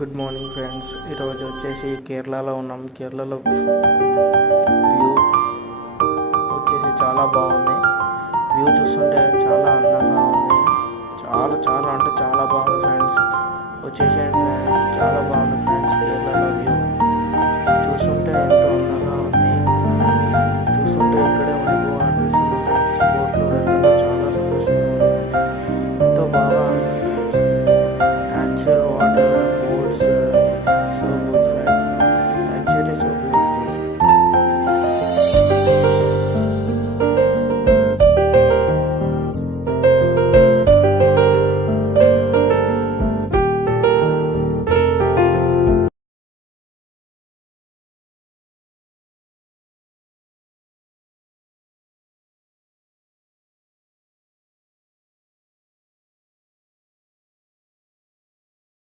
Good morning friends. ఈరోజు వచ్చేసి కేరళలో ఉన్నాం. కేరళలో వ్యూ వచ్చేసి చాలా బాగుంది. వ్యూ చూస్తుంటే చాలా అందంగా ఉంది. చాలా చాలా అంటే చాలా బాగుంది ఫ్రెండ్స్. వచ్చేసేయండి ఫ్రెండ్స్, చాలా బాగుంది.